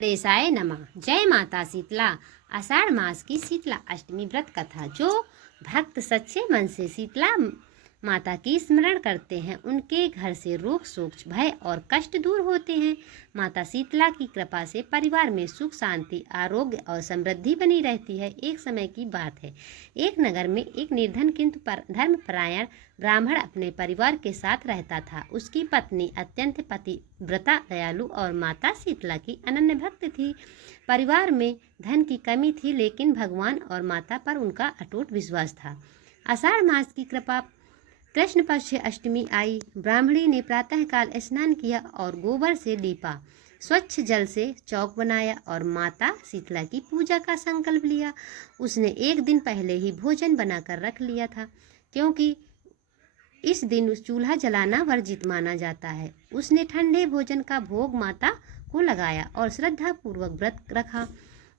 देसाय नमः। जय माता शीतला। आषाढ़ मास की शीतला अष्टमी व्रत कथा। जो भक्त सच्चे मन से शीतला माता की स्मरण करते हैं उनके घर से रोग शोक भय और कष्ट दूर होते हैं। माता शीतला की कृपा से परिवार में सुख शांति आरोग्य और समृद्धि बनी रहती है। एक समय की बात है, एक नगर में एक निर्धन किंतु धर्मपरायण ब्राह्मण अपने परिवार के साथ रहता था। उसकी पत्नी अत्यंत पतिव्रता दयालु और माता शीतला की अनन्य भक्त थी। परिवार में धन की कमी थी लेकिन भगवान और माता पर उनका अटूट विश्वास था। आषाढ़ मास की कृपा कृष्ण पक्ष अष्टमी आई। ब्राह्मणी ने प्रातःकाल स्नान किया और गोबर से लीपा, स्वच्छ जल से चौक बनाया और माता शीतला की पूजा का संकल्प लिया। उसने एक दिन पहले ही भोजन बनाकर रख लिया था क्योंकि इस दिन चूल्हा जलाना वर्जित माना जाता है। उसने ठंडे भोजन का भोग माता को लगाया और श्रद्धा पूर्वक व्रत रखा।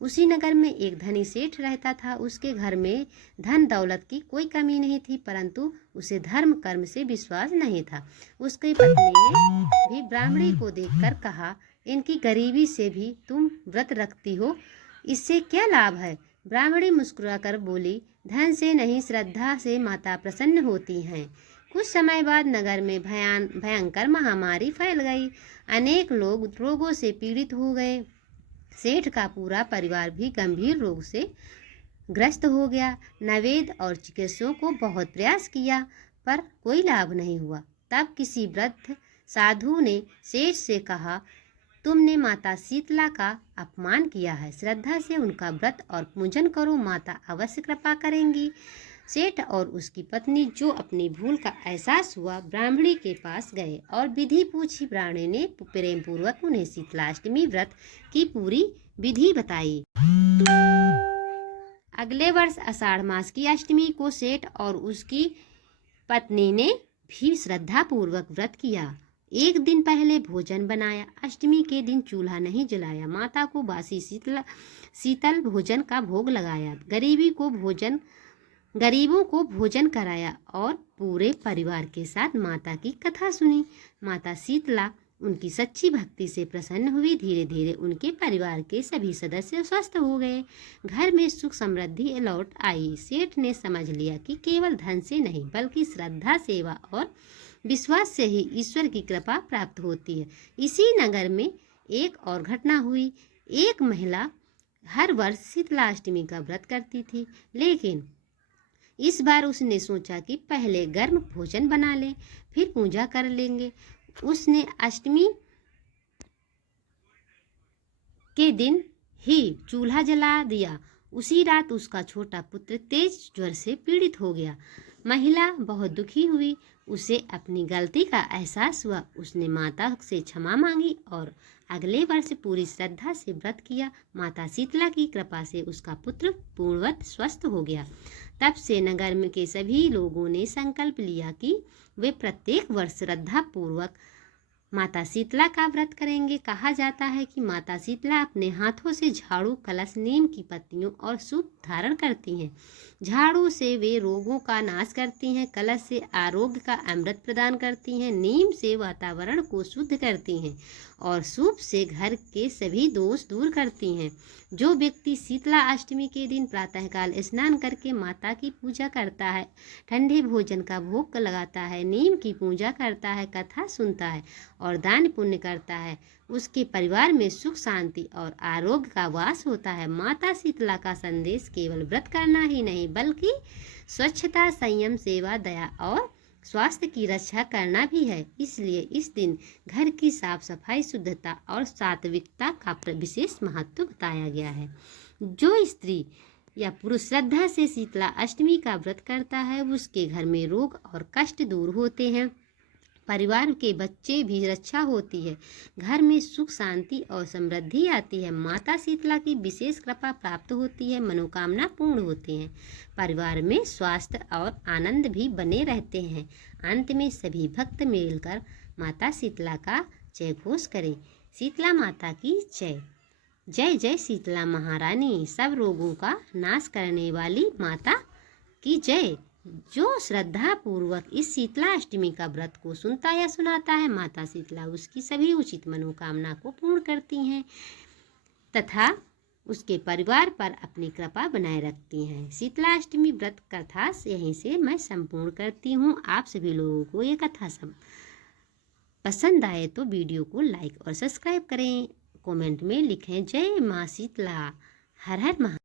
उसी नगर में एक धनी सेठ रहता था। उसके घर में धन दौलत की कोई कमी नहीं थी परंतु उसे धर्म कर्म से विश्वास नहीं था। उसकी पत्नी ने भी ब्राह्मणी को देखकर कहा, इनकी गरीबी से भी तुम व्रत रखती हो, इससे क्या लाभ है? ब्राह्मणी मुस्कुराकर बोली, धन से नहीं श्रद्धा से माता प्रसन्न होती हैं। कुछ समय बाद नगर में भयंकर महामारी फैल गई। अनेक लोग रोगों से पीड़ित हो गए। सेठ का पूरा परिवार भी गंभीर रोग से ग्रस्त हो गया। नैवेद्य और चिकित्सकों को बहुत प्रयास किया पर कोई लाभ नहीं हुआ। तब किसी वृद्ध साधु ने सेठ से कहा, तुमने माता शीतला का अपमान किया है, श्रद्धा से उनका व्रत और पूजन करो, माता अवश्य कृपा करेंगी। सेठ और उसकी पत्नी जो अपनी भूल का एहसास हुआ ब्राह्मणी के पास गए और विधि पूछी। ब्राह्मणी ने प्रेम पूर्वक उन्हें शीतलाष्टमी व्रत की पूरी विधि बताई। अगले वर्ष आषाढ़ मास की अष्टमी को सेठ और उसकी पत्नी ने भी श्रद्धा पूर्वक व्रत किया। एक दिन पहले भोजन बनाया। अष्टमी के दिन चूल्हा नहीं जलाया। माता को बासी शीतल भोजन का भोग लगाया। गरीबों को भोजन कराया और पूरे परिवार के साथ माता की कथा सुनी। माता शीतला उनकी सच्ची भक्ति से प्रसन्न हुई। धीरे धीरे उनके परिवार के सभी सदस्य स्वस्थ हो गए। घर में सुख समृद्धि लौट आई। सेठ ने समझ लिया कि केवल धन से नहीं बल्कि श्रद्धा सेवा और विश्वास से ही ईश्वर की कृपा प्राप्त होती है। इसी नगर में एक और घटना हुई। एक महिला हर वर्ष शीतलाष्टमी का व्रत करती थी लेकिन इस बार उसने सोचा कि पहले गर्म भोजन बना लें फिर पूजा कर लेंगे। उसने अष्टमी के दिन ही चूल्हा जला दिया। उसी रात उसका छोटा पुत्र तेज ज्वर से पीड़ित हो गया। महिला बहुत दुखी हुई। उसे अपनी गलती का एहसास हुआ। उसने माता से क्षमा मांगी और अगले वर्ष पूरी श्रद्धा से व्रत किया। माता शीतला की कृपा से उसका पुत्र पूर्णवत स्वस्थ हो गया। तब से नगर में के सभी लोगों ने संकल्प लिया कि वे प्रत्येक वर्ष श्रद्धा पूर्वक माता शीतला का व्रत करेंगे। कहा जाता है कि माता शीतला अपने हाथों से झाड़ू, कलश, नीम की पत्तियों और सूप धारण करती हैं। झाड़ू से वे रोगों का नाश करती हैं, कलश से आरोग्य का अमृत प्रदान करती हैं, नीम से वातावरण को शुद्ध करती हैं और सूप से घर के सभी दोष दूर करती हैं। जो व्यक्ति शीतला अष्टमी के दिन प्रातःकाल स्नान करके माता की पूजा करता है, ठंडे भोजन का भोग लगाता है, नीम की पूजा करता है, कथा सुनता है और दान पुण्य करता है, उसके परिवार में सुख शांति और आरोग्य का वास होता है। माता शीतला का संदेश केवल व्रत करना ही नहीं बल्कि स्वच्छता, संयम, सेवा, दया और स्वास्थ्य की रक्षा करना भी है। इसलिए इस दिन घर की साफ सफाई, शुद्धता और सात्विकता का विशेष महत्व बताया गया है। जो स्त्री या पुरुष श्रद्धा से शीतला अष्टमी का व्रत करता है उसके घर में रोग और कष्ट दूर होते हैं, परिवार के बच्चे भी रक्षा होती है, घर में सुख शांति और समृद्धि आती है। माता शीतला की विशेष कृपा प्राप्त होती है, मनोकामना पूर्ण होती हैं, परिवार में स्वास्थ्य और आनंद भी बने रहते हैं। अंत में सभी भक्त मिलकर माता शीतला का जय घोष करें। शीतला माता की जय। जय जय शीतला महारानी, सब रोगों का नाश करने वाली माता की जय। जो श्रद्धा पूर्वक इस शीतला अष्टमी का व्रत को सुनता या सुनाता है माता शीतला उसकी सभी उचित मनोकामना को पूर्ण करती हैं। तथा उसके परिवार पर अपनी कृपा बनाए रखती हैं। शीतला अष्टमी व्रत कथा यहीं से मैं संपूर्ण करती हूँ। आप सभी लोगों को ये कथा सब पसंद आए तो वीडियो को लाइक और सब्सक्राइब करें। कमेंट में लिखें जय माँ शीतला, हर हर महादेव।